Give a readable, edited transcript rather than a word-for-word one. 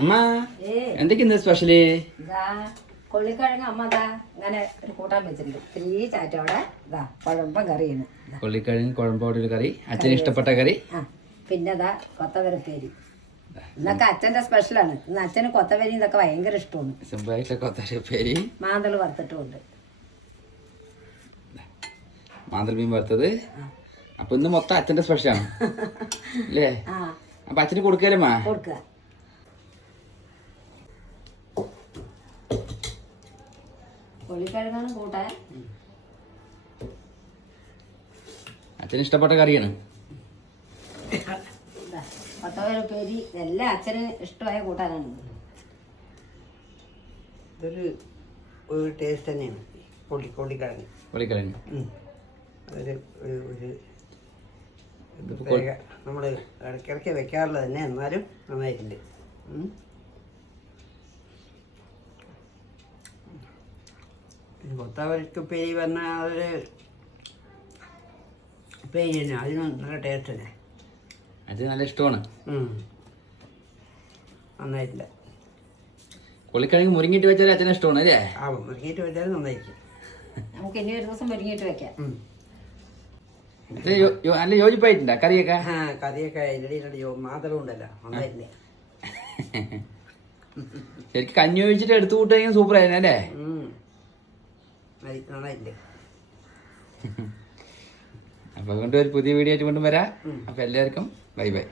അമ്മ എന്തൊക്കെയാ സ്പെഷ്യല്? കൊള്ളിക്കിഴങ്ങ് അമ്മ ഇങ്ങനെ ഒരു കൂട്ടാൻ വെച്ചിട്ടുണ്ട്. ഈ ചാറ്റോടെ കുഴമ്പം കറിയാണ്. കൊള്ളിക്കിഴങ്ങ് കുഴമ്പോടെ ഒരു കറി, അച്ഛന് ഇഷ്ടപ്പെട്ട കറി. പിന്നെ കൊത്തവരപ്പേരി. ഇന്നൊക്കെ അച്ഛന്റെ സ്പെഷ്യലാണ്. ഇന്ന് അച്ഛന് കൊത്തവരി ഇതൊക്കെ ഭയങ്കര ഇഷ്ടമാണ്. സിമ്പിളായിട്ടുള്ള കൊത്തവരപ്പേരി, മാന്തൾ വറുത്തിട്ടുമുണ്ട്. മാന്തൽ മീൻ വറുത്തത്. അപ്പൊ ഇന്ന് മൊത്തം അച്ഛന്റെ സ്പെഷ്യലാണ് അല്ലേ? അപ്പൊ അച്ഛന് കൊടുക്കലമ്മ കൊടുക്കുക. കൊള്ളിക്കിഴങ്ങാണ് കൂട്ടാൻ. അച്ഛന് ഇഷ്ടപ്പെട്ട കറിയാണ്. കൊത്തവരപ്പേരി എല്ലാം അച്ഛന് ഇഷ്ടമായ കൂട്ടാനാണ്. ഒരു ടേസ്റ്റ് തന്നെയാണ് കൊള്ളിക്കിഴങ്ങ്. കൊള്ളിക്കിഴങ്ങ് നമ്മൾ ഇടയ്ക്കിടയ്ക്ക് വെക്കാറുള്ളത് തന്നെ, എന്നാലും നന്നായിട്ടുണ്ട്. കൊത്തവരക്ക് പേരി പറഞ്ഞാൽ അതൊരു പേരി തന്നെ, അതിനും നല്ല ടേസ്റ്റ് തന്നെ. അച്ഛന് നല്ല ഇഷ്ടമാണ്. നന്നായിട്ടില്ല. കൊള്ളിക്കിഴങ്ങ് മുരിങ്ങിട്ട് വെച്ചാൽ അച്ഛന് ഇഷ്ടമാണ് അല്ലേ? മുരിങ്ങിട്ട് വെച്ചാലും നന്നായിരിക്കും. നമുക്ക് ഇനി ഒരു ദിവസം മുരിങ്ങിട്ട് വെക്കാം. നല്ല യോജിപ്പായിട്ടുണ്ടാ കറിയൊക്കെ? കറിയൊക്കെ ഇതിൻ്റെ മാതളം ഉണ്ടല്ലോ, നന്നായിട്ടില്ല. ശരിക്കും കഞ്ഞി ഒഴിച്ചിട്ട് എടുത്തു കൂട്ടുകയും സൂപ്പർ ആയിരുന്നു അല്ലേ? നന്നായിട്ടില്ല. അപ്പൊ അതുകൊണ്ട് ഒരു പുതിയ വീഡിയോ ആയിട്ട് കൊണ്ടും വരാം. അപ്പൊ എല്ലാവർക്കും ബൈ ബൈ.